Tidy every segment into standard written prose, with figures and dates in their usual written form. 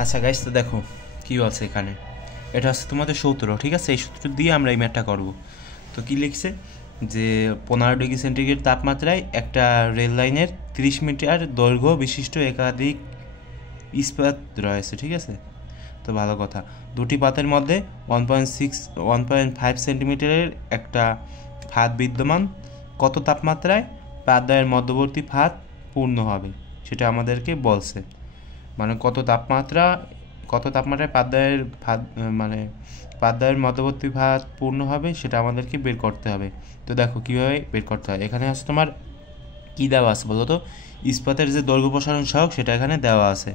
আচ্ছা গাইস, তো দেখো কি বলছে এখানে। এটা হচ্ছে তোমাদের সূত্র, ঠিক আছে? এই সূত্র দিয়ে আমরা এই ম্যাথটা করব। তো কি লিখছে যে 15 ডিগ্রি সেন্টিগ্রেড তাপমাত্রায় একটা রেল লাইনের 30 মিটার দৈর্ঘ্য বিশিষ্ট একাধিক ইস্পাত রয়েছে, ঠিক আছে? তো ভালো কথা, দুটি পাতের মধ্যে 1.5 সেন্টিমিটারের একটা ফাঁদ বিদ্যমান। কত তাপমাত্রায় পাতদ্বয়ের মধ্যবর্তী ফাঁদ পূর্ণ হবে সেটা আমাদেরকে বলছে। মানে কত তাপমাত্রায় পাতদ্বয়ের ফাঁদ, মানে পাতদ্বয়ের মধ্যবর্তী ফাঁদ পূর্ণ হবে সেটা আমাদেরকে বের করতে হবে। তো দেখো কীভাবে বের করতে হয়। এখানে হচ্ছে তোমার কী দেওয়া আছে বলো তো? ইস্পাতের যে দৈর্ঘ্য প্রসারণ সহগ সেটা এখানে দেওয়া আছে।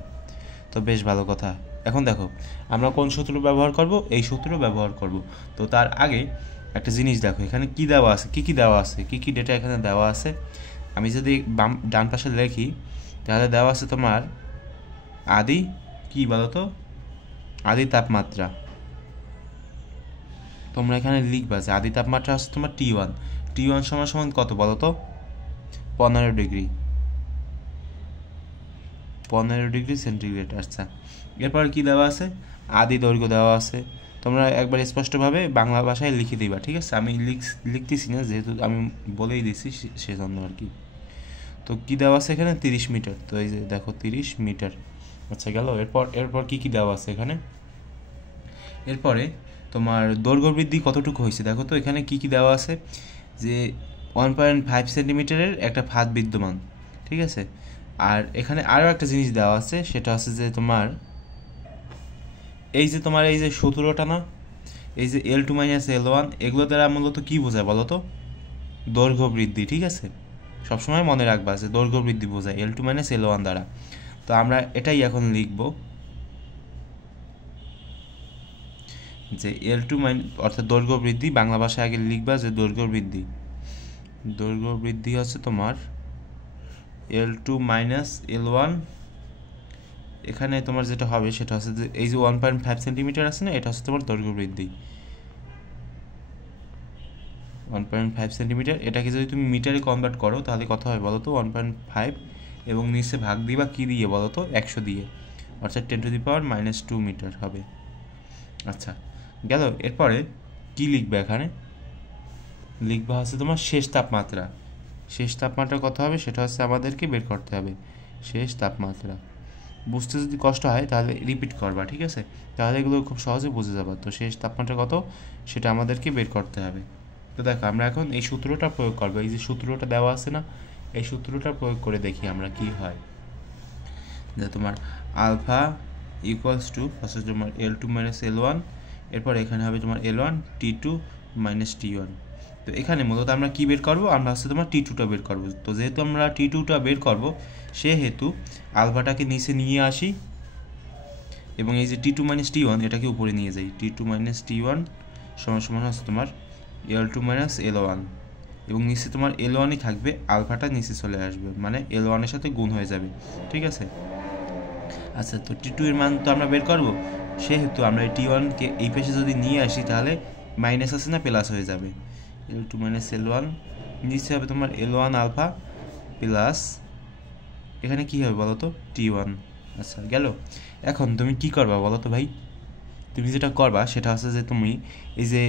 তো বেশ ভালো কথা। এখন দেখো আমরা কোন সূত্র ব্যবহার করব, এই সূত্র ব্যবহার করব। তো তার আগে একটা জিনিস দেখো, এখানে কি দেওয়া আছে, কি দেওয়া আছে, কি ডেটা এখানে দেওয়া আছে। আমি যদি ডান পাশে লিখি তাহলে দেওয়া আছে তোমার আদি কি বলো তো, আদি তাপমাত্রা। তোমরা এখানে লিখবা যে আদি তাপমাত্রা হচ্ছে তোমার T1 সমান সমান কত বলো তো? 15 ডিগ্রি সেন্টিগ্রেড। আচ্ছা, এরপর কি দেওয়া আছে? আদি দৈর্ঘ্য দেওয়া আছে। তোমরা একবার স্পষ্টভাবে বাংলা ভাষায় লিখে দিবা, ঠিক আছে? আমি লিখতেছি না, যেহেতু আমি বলেই দিছি সেজন্য আর কি। তো কী দেওয়া আছে এখানে? 30 মিটার। তো এই যে দেখো 30 মিটার। আচ্ছা গেল। এরপর কি দেওয়া আছে এখানে? এরপরে তোমার দৈর্ঘ্য বৃদ্ধি কতটুকু হয়েছে দেখো তো। এখানে কি দেওয়া আছে যে 1.5 সেন্টিমিটারের একটা ফাঁদ বিদ্যমান, ঠিক আছে? আর এখানে আরও একটা জিনিস দেওয়া আছে, সেটা হচ্ছে যে তোমার এই যে সূত্রটা না, এই যে L2 - L1, এগুলো দ্বারা মূলত কী বোঝায় বলো তো? দৈর্ঘ্য বৃদ্ধি, ঠিক আছে? সবসময় মনে রাখবা যে দৈর্ঘ্য বৃদ্ধি বোঝায় L2 - L1 দ্বারা। তো আমরা এটাই এখন লিখব যে অর্থাৎ দৈর্ঘ্য বৃদ্ধি। বাংলা ভাষায় আগে লিখবা যে দৈর্ঘ্য বৃদ্ধি হচ্ছে তোমার L2 - L1। এখানে তোমার যেটা হবে সেটা হচ্ছে যে এই যে 1.5 সেন্টিমিটার আছে না, এটা হচ্ছে তোমার দৈর্ঘ্য বৃদ্ধি 1.5 সেন্টিমিটার। এটাকে যদি তুমি মিটারে কনভার্ট করো তাহলে কত হয় বলো তো? 1.5 এবং নিচে ভাগ দিবা কী দিয়ে বলো তো? 100 দিয়ে, অর্থাৎ 10⁻² মিটার হবে। আচ্ছা গেল। এরপরে কি লিখবে এখানে? লিখবা হচ্ছে তোমার শেষ তাপমাত্রা কত হবে সেটা হচ্ছে আমাদেরকে বের করতে হবে। শেষ তাপমাত্রা বুঝতে যদি কষ্ট হয় তাহলে রিপিট করবা, ঠিক আছে? তাহলে এগুলো খুব সহজে বুঝে যাবা। তো শেষ তাপমাত্রা কত সেটা আমাদেরকে বের করতে হবে। তো দেখো আমরা এখন এই সূত্রটা প্রয়োগ করবো। এই যে সূত্রটা দেওয়া আছে না, এই সূত্রটা প্রয়োগ করে দেখি আমরা কি হয়। যে তোমার আলফা ইকুয়ালস টু হচ্ছে তোমার L2 - L1, এরপর এখানে হবে তোমার L1 T2 - T1। তো এখানে মূলত আমরা কি বের করব? আমরা হচ্ছে তোমার T2টা বের করব। তো যেহেতু আমরা T2টা বের করব, সেহেতু আলফাটাকে নিচে নিয়ে আসি এবং এই যে T2 - T1 এটাকে উপরে নিয়ে যাই। T2 - T1 সমান সমান হচ্ছে তোমার L2 - L1, এবং নিচে তোমার L1ই থাকবে, আলফাটা নিচে চলে আসবে, মানে L1 এর সাথে গুণ হয়ে যাবে, ঠিক আছে? আচ্ছা, তো T2 এর মান তো আমরা বের করব, সেহেতু আমরা এই T1কে এই পাশে যদি নিয়ে আসি তাহলে মাইনাস আছে না প্লাস হয়ে যাবে। L2 - L1 নিচে হবে তোমার L1 আলফা প্লাস এখানে কি হবে বলো তো? T1। আচ্ছা গেল। এখন তুমি কি করবা বলো তো ভাই? তুমি যেটা করবা সেটা হচ্ছে যে তুমি এই যে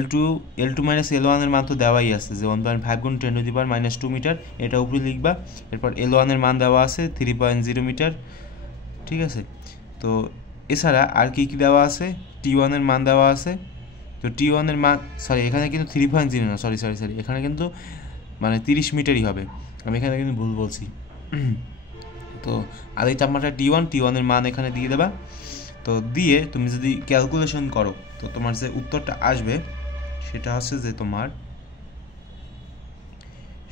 L2 - L1 এর মান তো দেওয়াই আছে যে 1.5 × 10⁻² মিটার, এটা উপরে লিখবা। এরপর L1 এর মান দেওয়া আছে 3.0 মিটার, ঠিক আছে? তো এছাড়া আর কি দেওয়া আছে? T1 এর মান দেওয়া আছে। তো T1 এর মান, সরি এখানে কিন্তু 3.0 না, সরি এখানে কিন্তু মানে 30 মিটারই হবে। আমি এখানে কিন্তু ভুল বলছি। তো আদি তাপমাত্রা T1 এর মান এখানে দিয়ে দেবা। তো দিয়ে তুমি যদি ক্যালকুলেশন করো তো তোমার যে উত্তরটা আসবে সেটা হচ্ছে যে তোমার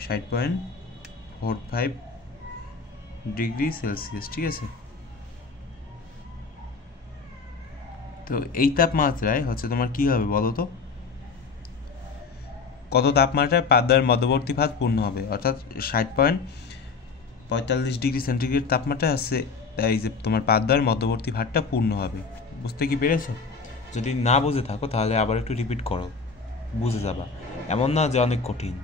60.45 ডিগ্রি সেলসিয়াস, ঠিক আছে? তো এই তাপমাত্রায় হচ্ছে তোমার কি হবে বলো তো? কত তাপমাত্রায় পাতদ্বয়ের মধ্যবর্তী ফাঁদ পূর্ণ হবে, অর্থাৎ 60.45 ডিগ্রি সেন্টিগ্রেড তাপমাত্রায় হচ্ছে এই যে তোমার পাতদ্বয়ের মধ্যবর্তী ফাঁদটা পূর্ণ হবে। বুঝতে কি পেরেছো? যদি না বুঝে থাকো তাহলে আবার একটু রিপিট করো, বুঝে যাবা। এমন না যে অনেক কঠিন।